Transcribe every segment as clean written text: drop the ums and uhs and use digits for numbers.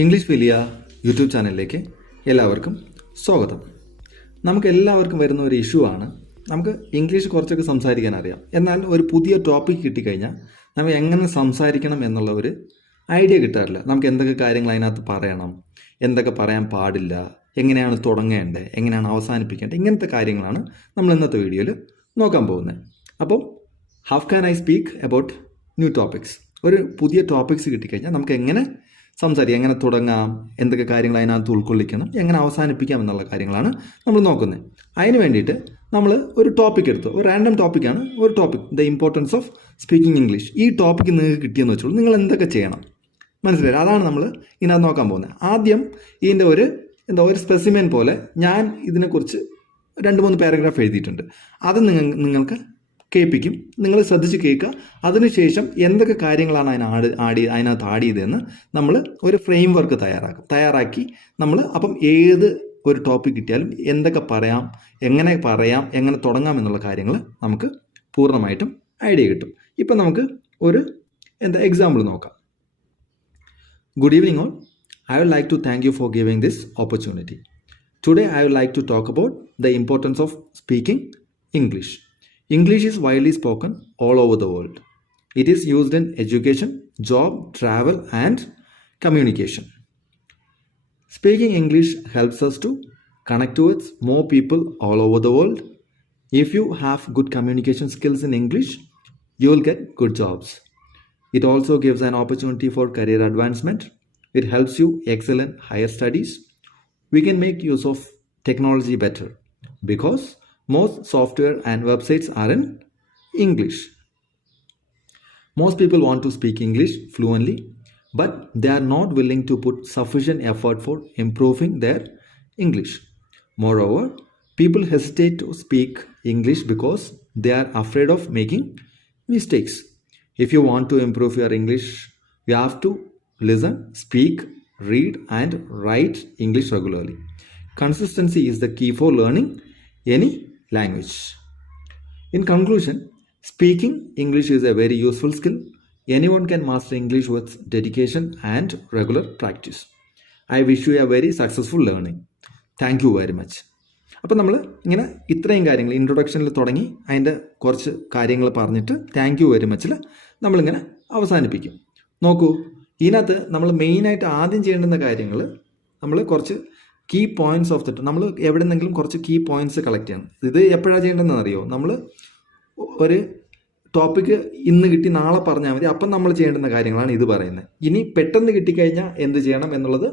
English വലിയ YouTube ചാനലിലേക്ക് എല്ലാവർക്കും സ്വാഗതം. നമുക്ക് എല്ലാവർക്കും വരുന്ന ഒരു ഇഷ്യൂ ആണ്, നമുക്ക് ഇംഗ്ലീഷ് കുറച്ചൊക്കെ സംസാരിക്കാൻ അറിയാം, എന്നാൽ ഒരു പുതിയ ടോപ്പിക് കിട്ടിക്കഴിഞ്ഞാൽ നമ്മൾ എങ്ങനെ സംസാരിക്കണം എന്നുള്ള ഒരു ഐഡിയ കിട്ടാറില്ല. നമുക്ക് എന്തൊക്കെ കാര്യങ്ങൾ അതിനകത്ത് പറയണം, എന്തൊക്കെ പറയാൻ പാടില്ല, എങ്ങനെയാണ് തുടങ്ങേണ്ടത്, എങ്ങനെയാണ് അവസാനിപ്പിക്കേണ്ടത്, ഇങ്ങനത്തെ കാര്യങ്ങളാണ് നമ്മൾ ഇന്നത്തെ വീഡിയോയിൽ നോക്കാൻ പോകുന്നത്. അപ്പോൾ how can I speak about new topics? ഒരു പുതിയ ടോപ്പിക്സ് കിട്ടിക്കഴിഞ്ഞാൽ നമുക്ക് എങ്ങനെ സംസാരിക്കാം, എങ്ങനെ തുടങ്ങാം, എന്തൊക്കെ കാര്യങ്ങൾ അതിനകത്ത് ഉൾക്കൊള്ളിക്കണം, എങ്ങനെ അവസാനിപ്പിക്കാം എന്നുള്ള കാര്യങ്ങളാണ് നമ്മൾ നോക്കുന്നത്. അതിന് വേണ്ടിയിട്ട് നമ്മൾ ഒരു ടോപ്പിക് എടുത്തു, ഒരു റാൻഡം ടോപ്പിക്കാണ് ഒരു topic, the importance of speaking English. ഈ ടോപ്പിക്ക് നിങ്ങൾക്ക് കിട്ടിയെന്ന് വെച്ചോളൂ, നിങ്ങൾ എന്തൊക്കെ ചെയ്യണം മനസ്സിലായി, അതാണ് നമ്മൾ ഇതിനകത്ത് നോക്കാൻ പോകുന്നത്. ആദ്യം ഇതിൻ്റെ ഒരു സ്പെസിമെൻ പോലെ ഞാൻ ഇതിനെക്കുറിച്ച് 2-3 പാരഗ്രാഫ് എഴുതിയിട്ടുണ്ട്. അത് നിങ്ങൾക്ക് കേൾപ്പിക്കും, നിങ്ങൾ ശ്രദ്ധിച്ച് കേൾക്കുക. അതിനുശേഷം എന്തൊക്കെ കാര്യങ്ങളാണ് അതിനകത്ത് ആഡ് ചെയ്തതെന്ന് നമ്മൾ ഒരു ഫ്രെയിം വർക്ക് തയ്യാറാക്കി നമ്മൾ അപ്പം ഏത് ഒരു ടോപ്പിക് കിട്ടിയാലും എന്തൊക്കെ പറയാം, എങ്ങനെ തുടങ്ങാം എന്നുള്ള കാര്യങ്ങൾ നമുക്ക് പൂർണ്ണമായിട്ടും ഐഡിയ കിട്ടും. ഇപ്പം നമുക്ക് ഒരു എക്സാമ്പിൾ നോക്കാം. Good evening all. I would like to thank you for giving this opportunity. Today I would like to talk about the importance of speaking English. English is widely spoken all over the world. It is used in education, job, travel and communication. Speaking English helps us to connect with more people all over the world. If you have good communication skills in English, you will get good jobs. It also gives an opportunity for career advancement. It helps you excel in higher studies. We can make use of technology better because most software and websites are in English. Most people want to speak English fluently, but they are not willing to put sufficient effort for improving their English. Moreover, people hesitate to speak English because they are afraid of making mistakes. If you want to improve your English, you have to listen, speak, read and write English regularly. Consistency is the key for learning any language. In conclusion, speaking English is a very useful skill. Anyone can master English with dedication and regular practice. I wish you a very successful learning. Thank you very much. അപ്പോൾ നമ്മൾ ഇങ്ങനെ ഇത്രയും കാര്യങ്ങൾ ഇൻട്രൊഡക്ഷനിൽ തുടങ്ങി അതിൻ്റെ കുറച്ച് കാര്യങ്ങൾ പറഞ്ഞിട്ട് താങ്ക് യു വെരി മച്ചിൽ നമ്മളിങ്ങനെ അവസാനിപ്പിക്കും. നോക്കൂ, ഇതിനകത്ത് നമ്മൾ മെയിനായിട്ട് ആദ്യം ചെയ്യേണ്ടുന്ന കാര്യങ്ങൾ നമ്മൾ കുറച്ച് കീ പോയിൻറ്റ്സ് ഓഫ് ദ നമ്മൾ എവിടെ നിന്നെങ്കിലും കുറച്ച് കീ പോയിൻറ്റ്സ് കളക്ട് ചെയ്യണം. ഇത് എപ്പോഴാണ് ചെയ്യേണ്ടതെന്ന് അറിയോ? നമ്മൾ ഒരു ടോപ്പിക്ക് ഇന്ന് കിട്ടി നാളെ പറഞ്ഞാൽ മതി, അപ്പം നമ്മൾ ചെയ്യേണ്ടുന്ന കാര്യങ്ങളാണ് ഇത് പറയുന്നത്. ഇനി പെട്ടെന്ന് കിട്ടിക്കഴിഞ്ഞാൽ എന്ത് ചെയ്യണം എന്നുള്ളത്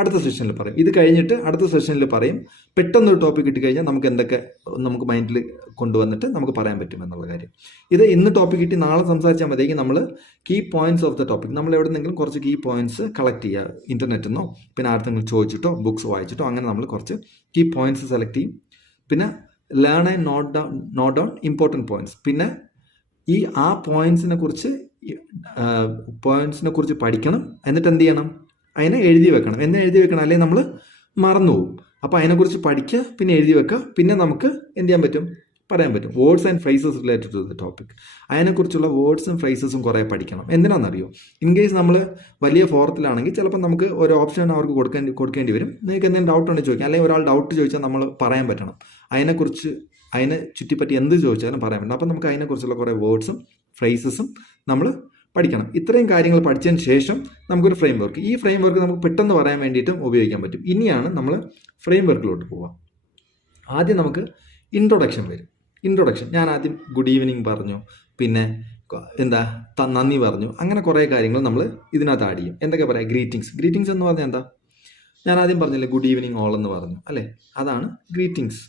അടുത്ത സെഷനിൽ പറയും. ഇത് കഴിഞ്ഞിട്ട് അടുത്ത സെഷനിൽ പറയും പെട്ടെന്നൊരു ടോപ്പിക് കിട്ടിക്കഴിഞ്ഞാൽ നമുക്ക് മൈൻഡിൽ കൊണ്ടുവന്നിട്ട് നമുക്ക് പറയാൻ പറ്റും എന്നുള്ള കാര്യം. ഇത് ഇന്ന് ടോപ്പിക് കിട്ടി നാളെ സംസാരിച്ചാൽ മതിയെങ്കിൽ നമ്മൾ key points of the topic നമ്മൾ എവിടെന്നെങ്കിലും കുറച്ച് കീ പോയിന്റ്സ് കളക്ട് ചെയ്യുക. ഇൻ്റർനെറ്റിൽ നിന്നോ പിന്നെ ആർക്കെങ്കിലും ചോദിച്ചിട്ടോ ബുക്സ് വായിച്ചിട്ടോ അങ്ങനെ നമ്മൾ കുറച്ച് കീ പോയിന്റ്സ് സെലക്ട് ചെയ്യും. പിന്നെ learn and note down important points. പിന്നെ ആ പോയിന്റ്സിനെ കുറിച്ച് പഠിക്കണം. എന്നിട്ട് എന്ത് ചെയ്യണം? അതിനെ എഴുതി വെക്കണം. അല്ലെങ്കിൽ നമ്മൾ മറന്നു പോകും. അപ്പോൾ അതിനെക്കുറിച്ച് പഠിക്കുക, പിന്നെ എഴുതി വെക്കുക, പിന്നെ നമുക്ക് എന്ത് ചെയ്യാൻ പറ്റും? പറയാൻ പറ്റും. Words and phrases related to the topic. അതിനെക്കുറിച്ചുള്ള വേർഡ്സും ഫ്രൈസസും കുറേ പഠിക്കണം. എന്തിനാണെന്നറിയോ? ഇൻ കേസ് നമ്മൾ വലിയ ഫോറത്തിലാണെങ്കിൽ ചിലപ്പോൾ നമുക്ക് ഒരു ഓപ്ഷൻ അവർക്ക് കൊടുക്കേണ്ടി വരും. നിങ്ങൾക്ക് എന്തെങ്കിലും ഡൗട്ട് ഉണ്ടെങ്കിൽ ചോദിക്കാം, അല്ലെങ്കിൽ ഒരാൾ ഡൗട്ട് ചോദിച്ചാൽ നമ്മൾ പറയാൻ പറ്റണം. അതിനെ ചുറ്റിപ്പറ്റി എന്ത് ചോദിച്ചാലും പറയാൻ പറ്റണം. അപ്പം നമുക്ക് അതിനെക്കുറിച്ചുള്ള കുറേ വേർഡ്സും ഫ്രൈസസും നമ്മൾ പഠിക്കണം. ഇത്രയും കാര്യങ്ങൾ പഠിച്ചതിന് ശേഷം നമുക്കൊരു ഫ്രെയിം വർക്ക്, ഈ ഫ്രെയിം വർക്ക് നമുക്ക് പെട്ടെന്ന് പറയാൻ വേണ്ടിയിട്ടും ഉപയോഗിക്കാൻ പറ്റും. ഇനിയാണ് നമ്മൾ ഫ്രെയിം വർക്കിലോട്ട് പോവുക. ആദ്യം നമുക്ക് ഇൻട്രൊഡക്ഷൻ വരും. ഇൻട്രൊഡക്ഷൻ ഞാൻ ആദ്യം ഗുഡ് ഈവനിങ് പറഞ്ഞു, പിന്നെ നന്ദി പറഞ്ഞു, അങ്ങനെ കുറേ കാര്യങ്ങൾ നമ്മൾ ഇതിനകത്ത് ആഡ് ചെയ്യും. എന്തൊക്കെ പറയാം? ഗ്രീറ്റിങ്സ് എന്ന് പറഞ്ഞാൽ എന്താ? ഞാൻ ആദ്യം പറഞ്ഞില്ലേ ഗുഡ് ഈവനിങ് ഓൾ എന്ന് പറഞ്ഞു അല്ലേ, അതാണ് ഗ്രീറ്റിങ്സ്.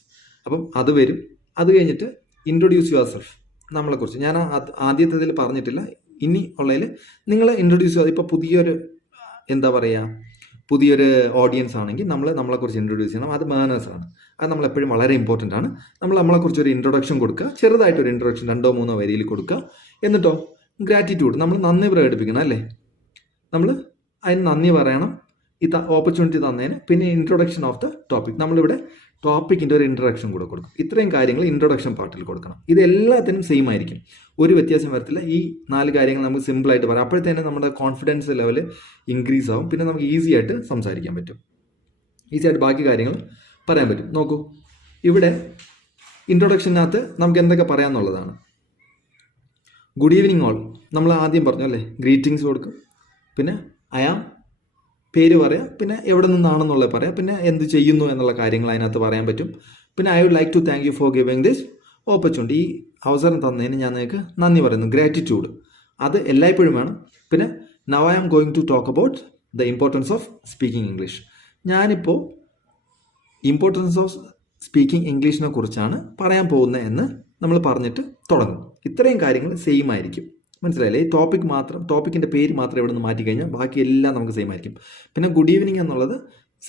അപ്പം അത് വരും. അത് കഴിഞ്ഞിട്ട് ഇൻട്രൊഡ്യൂസ് യുവർ സെൽഫ്, നമ്മളെക്കുറിച്ച്. ഞാൻ ആദ്യത്തേതിൽ പറഞ്ഞിട്ടില്ല, ഇനി ഉള്ളതിൽ നിങ്ങൾ ഇൻട്രൊഡ്യൂസ് ചെയ്യുക. ഇപ്പോൾ പുതിയൊരു ഓഡിയൻസ് ആണെങ്കിൽ നമ്മളെക്കുറിച്ച് ഇൻട്രൊഡ്യൂസ് ചെയ്യണം. അത് മാനേഴ്സാണ്. അത് നമ്മളെപ്പോഴും വളരെ ഇമ്പോർട്ടൻ്റ് ആണ്. നമ്മളെക്കുറിച്ച് ഒരു ഇൻട്രൊഡക്ഷൻ കൊടുക്കുക, ചെറുതായിട്ടൊരു ഇൻട്രൊഡക്ഷൻ 2-3 വരിയിൽ കൊടുക്കുക. എന്നിട്ടോ ഗ്രാറ്റിറ്റ്യൂഡ്, നമ്മൾ നന്ദി പ്രകടിപ്പിക്കണം അല്ലേ, നമ്മൾ അതിന് നന്ദി പറയണം. ഈ ഓപ്പർച്യൂണിറ്റി തന്നതിന്, പിന്നെ ഇൻട്രൊഡക്ഷൻ ഓഫ് ദ ടോപ്പിക്. നമ്മളിവിടെ ടോപ്പിക്കിൻ്റെ ഒരു ഇൻട്രൊഡക്ഷൻ കൂടെ കൊടുക്കും. ഇത്രയും കാര്യങ്ങൾ ഇൻട്രൊഡക്ഷൻ പാർട്ടിൽ കൊടുക്കണം. ഇത് എല്ലാത്തിനും സെയിം ആയിരിക്കും, ഒരു വ്യത്യാസം വരത്തില്ല. ഈ 4 കാര്യങ്ങൾ നമുക്ക് സിമ്പിളായിട്ട് പറയാം. അപ്പോഴത്തേനും നമ്മുടെ കോൺഫിഡൻസ് ലെവൽ ഇൻക്രീസ് ആവും. പിന്നെ നമുക്ക് ഈസി ആയിട്ട് സംസാരിക്കാൻ പറ്റും, ഈസി ആയിട്ട് ബാക്കി കാര്യങ്ങൾ പറയാൻ പറ്റും. നോക്കൂ, ഇവിടെ ഇൻട്രൊഡക്ഷനകത്ത് നമുക്ക് എന്തൊക്കെ പറയാമെന്നുള്ളതാണ്. ഗുഡ് ഈവനിങ് ഓൾ നമ്മൾ ആദ്യം പറഞ്ഞു അല്ലേ, ഗ്രീറ്റിങ്സ് കൊടുക്കും. പിന്നെ ഐ ആം, പേര് പറയാം, പിന്നെ എവിടെ നിന്നാണെന്നുള്ളത് പറയാം, പിന്നെ എന്ത് ചെയ്യുന്നു എന്നുള്ള കാര്യങ്ങൾ അതിനകത്ത് പറയാൻ പറ്റും. പിന്നെ I would like to thank you for giving this opportunity, ഈ അവസരം തന്നതിന് ഞാൻ നിങ്ങൾക്ക് നന്ദി പറയുന്നു, ഗ്രാറ്റിറ്റ്യൂഡ്, അത് എല്ലായ്പ്പോഴും വേണം. പിന്നെ now I am going to talk about the importance of speaking English. ഞാനിപ്പോൾ ഇമ്പോർട്ടൻസ് ഓഫ് സ്പീക്കിംഗ് ഇംഗ്ലീഷിനെ കുറിച്ചാണ് പറയാൻ പോകുന്നത് എന്ന് നമ്മൾ പറഞ്ഞിട്ട് തുടങ്ങും. ഇത്രയും കാര്യങ്ങൾ സെയിം ആയിരിക്കും, മനസ്സിലായില്ലേ? ഈ ടോപ്പിക്കിൻ്റെ പേര് മാത്രം ഇവിടെ നിന്ന് മാറ്റിക്കഴിഞ്ഞാൽ ബാക്കി എല്ലാം നമുക്ക് സെയിം ആയിരിക്കും. പിന്നെ ഗുഡ് ഈവനിങ് എന്നുള്ളത്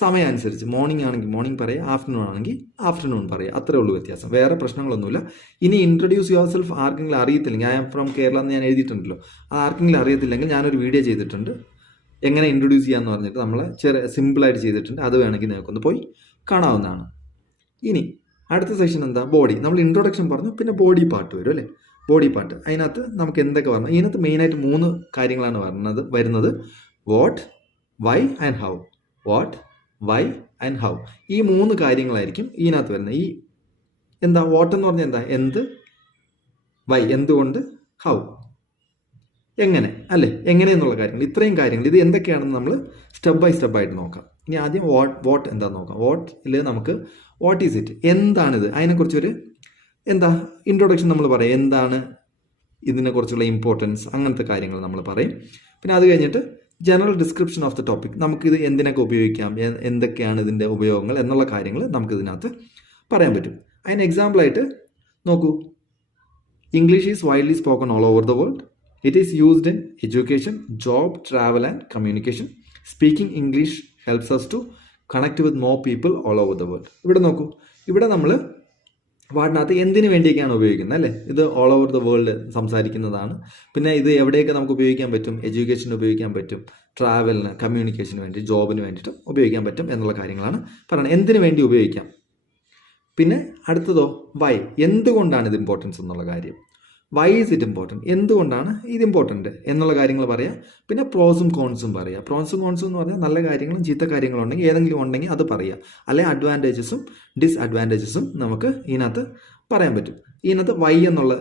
സമയം അനുസരിച്ച്, മോർണിംഗ് ആണെങ്കിൽ മോർണിംഗ് പറയുക, ആഫ്റ്റർനൂൺ ആണെങ്കിൽ ആഫ്റ്റർനൂൺ പറയുക, അത്രേ ഉള്ളൂ വ്യത്യാസം, വേറെ പ്രശ്നങ്ങളൊന്നുമില്ല. ഇനി ഇൻട്രൊഡ്യൂസ് യുവർ സെൽഫ് ആർക്കെങ്കിലും അറിയത്തില്ലെങ്കിൽ, ഐ ആം ഫ്രം കേരള എന്ന് ഞാൻ എഴുതിയിട്ടുണ്ടല്ലോ, ആർക്കെങ്കിലും അറിയത്തില്ലെങ്കിൽ ഞാനൊരു വീഡിയോ ചെയ്തിട്ടുണ്ട്, എങ്ങനെ ഇൻട്രൊഡ്യൂസ് ചെയ്യാമെന്ന് പറഞ്ഞിട്ട് നമ്മൾ സിമ്പിളായിട്ട് ചെയ്തിട്ടുണ്ട്. അത് വേണമെങ്കിൽ നിങ്ങൾക്കൊന്ന് പോയി കാണാവുന്നതാണ്. ഇനി അടുത്ത സെഷൻ എന്താ? ബോഡി. നമ്മൾ ഇൻട്രൊഡക്ഷൻ പറഞ്ഞു, പിന്നെ ബോഡി പാർട്ട് വരും അല്ലേ, ബോഡി പാർട്ട്. അതിനകത്ത് നമുക്ക് എന്തൊക്കെ പറഞ്ഞു? ഇതിനകത്ത് മെയിനായിട്ട് 3 കാര്യങ്ങളാണ് വരുന്നത്. What, why and how. What, why and how, ഈ 3 കാര്യങ്ങളായിരിക്കും ഇതിനകത്ത് വരുന്നത്. ഈ എന്താ വാട്ട് എന്ന് പറഞ്ഞാൽ എന്താ? എന്ത്, വൈ എന്തുകൊണ്ട്, ഹൗ എങ്ങനെ അല്ലേ, എങ്ങനെ എന്നുള്ള കാര്യങ്ങൾ. ഇത്രയും കാര്യങ്ങൾ ഇത് എന്തൊക്കെയാണെന്ന് നമ്മൾ സ്റ്റെപ്പ് ബൈ സ്റ്റെപ്പായിട്ട് നോക്കാം. ഇനി ആദ്യം വാട്ട് എന്താണെന്ന് നോക്കാം. വാട്ടിൽ നമുക്ക് വാട്ട് ഈസ് ഇറ്റ്, എന്താണിത്, അതിനെക്കുറിച്ചൊരു എന്താ ഇൻട്രൊഡക്ഷൻ നമ്മൾ പറയും, എന്താണ് ഇതിനെക്കുറിച്ചുള്ള ഇമ്പോർട്ടൻസ്, അങ്ങനത്തെ കാര്യങ്ങൾ നമ്മൾ പറയും. പിന്നെ അത് കഴിഞ്ഞിട്ട് general description of the topic, നമുക്കിത് എന്തിനൊക്കെ ഉപയോഗിക്കാം, എന്തൊക്കെയാണ് ഇതിൻ്റെ ഉപയോഗങ്ങൾ എന്നുള്ള കാര്യങ്ങൾ നമുക്കിതിനകത്ത് പറയാൻ പറ്റും. അതിന് എക്സാമ്പിളായിട്ട് നോക്കൂ, English is widely spoken all over the world. It is used in education, job, travel and communication. Speaking English helps us to connect with more people all over the world. ഇവിടെ നോക്കൂ, ഇവിടെ നമ്മൾ വാട്ടിനകത്ത് എന്തിനു വേണ്ടിയൊക്കെയാണ് ഉപയോഗിക്കുന്നത് അല്ലേ, ഇത് ഓൾ ഓവർ ദ വേൾഡ് സംസാരിക്കുന്നതാണ്. പിന്നെ ഇത് എവിടെയൊക്കെ നമുക്ക് ഉപയോഗിക്കാൻ പറ്റും? എഡ്യൂക്കേഷന് ഉപയോഗിക്കാൻ പറ്റും, ട്രാവലിന്, കമ്മ്യൂണിക്കേഷന് വേണ്ടി, ജോബിന് വേണ്ടിയിട്ട് ഉപയോഗിക്കാൻ പറ്റും എന്നുള്ള കാര്യങ്ങളാണ് പറയുന്നത്. എന്തിനു വേണ്ടി ഉപയോഗിക്കാം. പിന്നെ അടുത്തതോ വൈ, എന്തുകൊണ്ടാണ് ഇത് ഇമ്പോർട്ടൻസ് എന്നുള്ള കാര്യം. വൈ ഈസ് ഇറ്റ് ഇമ്പോർട്ടൻറ്റ്, എന്തുകൊണ്ടാണ് ഇത് ഇമ്പോർട്ടൻറ്റ് എന്നുള്ള കാര്യങ്ങൾ പറയാം. പിന്നെ പ്രോസും കോൺസും പറയാം. പ്രോസും കോൺസും എന്ന് പറഞ്ഞാൽ നല്ല കാര്യങ്ങളും ചീത്ത കാര്യങ്ങളും ഉണ്ടെങ്കിൽ ഏതെങ്കിലും ഉണ്ടെങ്കിൽ അത് പറയുക, അല്ലെങ്കിൽ അഡ്വാൻറ്റേജസും ഡിസ്അഡ്വാൻറ്റേജസും നമുക്ക് ഇതിനകത്ത് പറയാൻ പറ്റും. ഇതിനകത്ത് വൈ എന്നുള്ള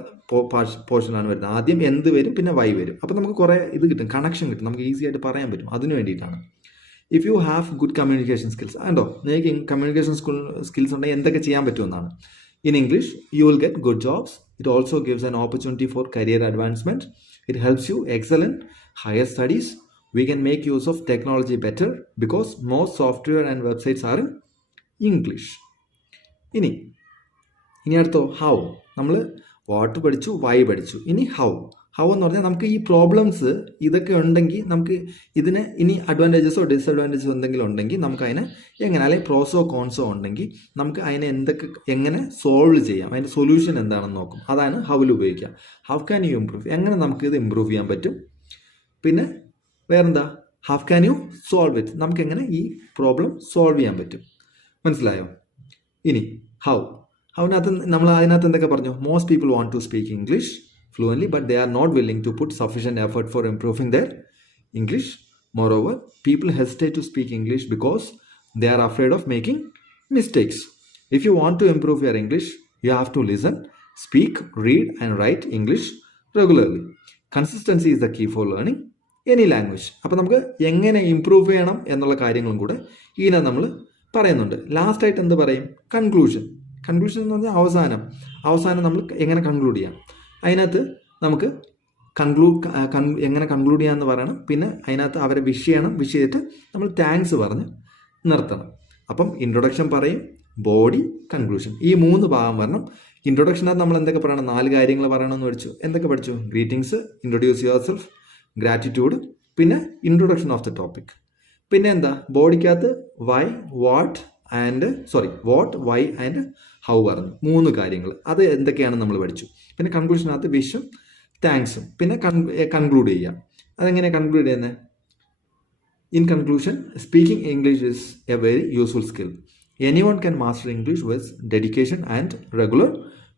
പോർഷനാണ് വരുന്നത്. ആദ്യം എന്ത് വരും, പിന്നെ വൈ വരും. അപ്പോൾ നമുക്ക് കുറേ ഇത് കിട്ടും, കണക്ഷൻ കിട്ടും, നമുക്ക് ഈസി ആയിട്ട് പറയാൻ പറ്റും. അതിന് വേണ്ടിയിട്ടാണ്. If you have good communication skills, ഉണ്ടോ നിങ്ങൾക്ക് കമ്മ്യൂണിക്കേഷൻ സ്കിൽസ് ഉണ്ടെങ്കിൽ എന്തൊക്കെ ചെയ്യാൻ പറ്റുമെന്നാണ്. In English, you will get good jobs. It also gives an opportunity for career advancement. It helps you excel in higher studies. We can make use of technology better because most software and websites are in English. ഇനി അടുത്തോ how. നമ്മൾ what പഠിച്ചു, Y പഠിച്ചു. ഇനി how എന്ന് പറഞ്ഞാൽ നമുക്ക് ഈ പ്രോബ്ലംസ് ഇതൊക്കെ ഉണ്ടെങ്കിൽ നമുക്ക് ഇതിന് ഇനി അഡ്വാൻറ്റേജസോ ഡിസ്അഡ്വാൻറ്റേജസോ എന്തെങ്കിലും ഉണ്ടെങ്കിൽ നമുക്ക് അതിനെ എങ്ങനെ, അല്ലെങ്കിൽ പ്രോസോ കോൺസോ ഉണ്ടെങ്കിൽ നമുക്ക് അതിനെ എങ്ങനെ സോൾവ് ചെയ്യാം, അതിൻ്റെ സൊല്യൂഷൻ എന്താണെന്ന് നോക്കും. അതാണ് ഹൗവിൽ ഉപയോഗിക്കുക. ഹൗ ക്യാൻ യു ഇംപ്രൂവ്, എങ്ങനെ നമുക്ക് ഇത് ഇമ്പ്രൂവ് ചെയ്യാൻ പറ്റും. പിന്നെ വേറെന്താ, how can you solve it, നമുക്ക് എങ്ങനെ ഈ പ്രോബ്ലം സോൾവ് ചെയ്യാൻ പറ്റും. മനസ്സിലായോ? ഇനി ഹൗവിനകത്ത് നമ്മൾ അതിനകത്ത് എന്തൊക്കെ പറഞ്ഞു? Most people want to speak English fluently, but they are not willing to put sufficient effort for improving their English. Moreover, people hesitate to speak English because they are afraid of making mistakes. If you want to improve your English, you have to listen, speak, read and write English regularly. Consistency is the key for learning any language. അപ്പോൾ നമുക്ക് എങ്ങനെ improve ചെയ്യണം എന്നുള്ള കാര്യങ്ങളും കൂടെ ഇതിനെ നമ്മൾ പറയുന്നുണ്ട്. ലാസ്റ്റായിട്ട് എന്ത് പറയും? കൺക്ലൂഷൻ എന്ന് പറഞ്ഞാൽ അവസാനം നമ്മൾ എങ്ങനെ കൺക്ലൂഡ് ചെയ്യാം. അതിനകത്ത് നമുക്ക് എങ്ങനെ കൺക്ലൂഡ് ചെയ്യാമെന്ന് പറയണം. പിന്നെ അതിനകത്ത് അവരെ വിഷ് ചെയ്തിട്ട് നമ്മൾ താങ്ക്സ് പറഞ്ഞ് നിർത്തണം. അപ്പം ഇൻട്രൊഡക്ഷൻ പറയും, ബോഡി, കൺക്ലൂഷൻ, ഈ 3 ഭാഗം വരണം. ഇൻട്രൊഡക്ഷനകത്ത് നമ്മൾ എന്തൊക്കെ പറയണം? 4 കാര്യങ്ങൾ പറയണമെന്ന് പഠിച്ചു. എന്തൊക്കെ പഠിച്ചു? Greetings, introduce your self, gratitude, പിന്നെ ഇൻട്രൊഡക്ഷൻ ഓഫ് ദ ടോപ്പിക്. പിന്നെ എന്താ ബോഡിക്കകത്ത് വാട്ട്, വൈ ആൻഡ് ഹൗ പറഞ്ഞു. 3 കാര്യങ്ങൾ. അത് എന്തൊക്കെയാണെന്ന് നമ്മൾ പഠിച്ചു. പിന്നെ കൺക്ലൂഷനകത്ത് വിഷും താങ്ക്സും. പിന്നെ കൺക്ലൂഡ് ചെയ്യാം. അതെങ്ങനെ കൺക്ലൂഡ് ചെയ്യുന്നത്? In conclusion, speaking English is a very useful skill. Anyone can master English with dedication and regular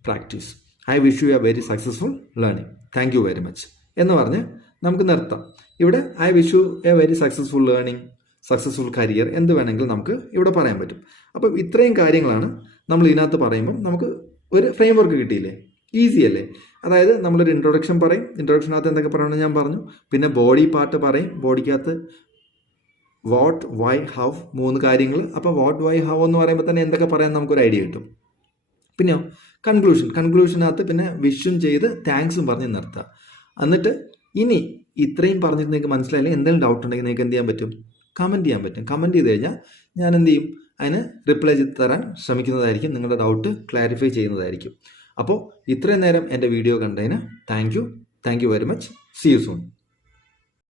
practice. I wish you a very successful learning. Thank you very much. എന്ന് പറഞ്ഞ് നമുക്ക് നിർത്താം. ഇവിടെ I wish you A very successful learning, successful career എന്ത് വേണമെങ്കിലും നമുക്ക് ഇവിടെ പറയാൻ പറ്റും. അപ്പം ഇത്രയും കാര്യങ്ങളാണ് നമ്മൾ ഇതിനകത്ത് പറയുമ്പം നമുക്ക് ഒരു ഫ്രെയിം വർക്ക് കിട്ടിയില്ലേ? ഈസി അല്ലേ? അതായത് നമ്മളൊരു ഇൻട്രൊഡക്ഷൻ പറയും, ഇൻട്രൊഡക്ഷനകത്ത് എന്തൊക്കെ പറയണമെന്ന് ഞാൻ പറഞ്ഞു. പിന്നെ ബോഡി പാർട്ട് പറയും, ബോഡിക്കകത്ത് വാട്ട്, വൈ, ഹൗ 3 കാര്യങ്ങൾ. അപ്പോൾ വാട്ട്, വൈ, ഹൗ എന്ന് പറയുമ്പോൾ തന്നെ എന്തൊക്കെ പറയാൻ നമുക്കൊരു ഐഡിയ കിട്ടും. പിന്നെ കൺക്ലൂഷനകത്ത് പിന്നെ വിഷും ചെയ്ത് താങ്ക്സും പറഞ്ഞ് നിർത്തുക. എന്നിട്ട് ഇനി ഇത്രയും പറഞ്ഞിട്ട് നിങ്ങൾക്ക് മനസ്സിലായില്ലേ, എന്തെങ്കിലും ഡൗട്ട് ഉണ്ടെങ്കിൽ നിങ്ങൾക്ക് എന്ത് ചെയ്യാൻ പറ്റും? കമൻറ്റ് ചെയ്യാൻ പറ്റും. കമൻറ്റ് ചെയ്ത് കഴിഞ്ഞാൽ ഞാൻ എന്ത് ചെയ്യും? അതിന് റിപ്ലൈ ചെയ്ത് തരാൻ ശ്രമിക്കുന്നതായിരിക്കും, നിങ്ങളുടെ ഡൗട്ട് ക്ലാരിഫൈ ചെയ്യുന്നതായിരിക്കും. അപ്പോൾ ഇത്രയും നേരം എൻ്റെ വീഡിയോ കണ്ടതിന് thank you very much. See you soon.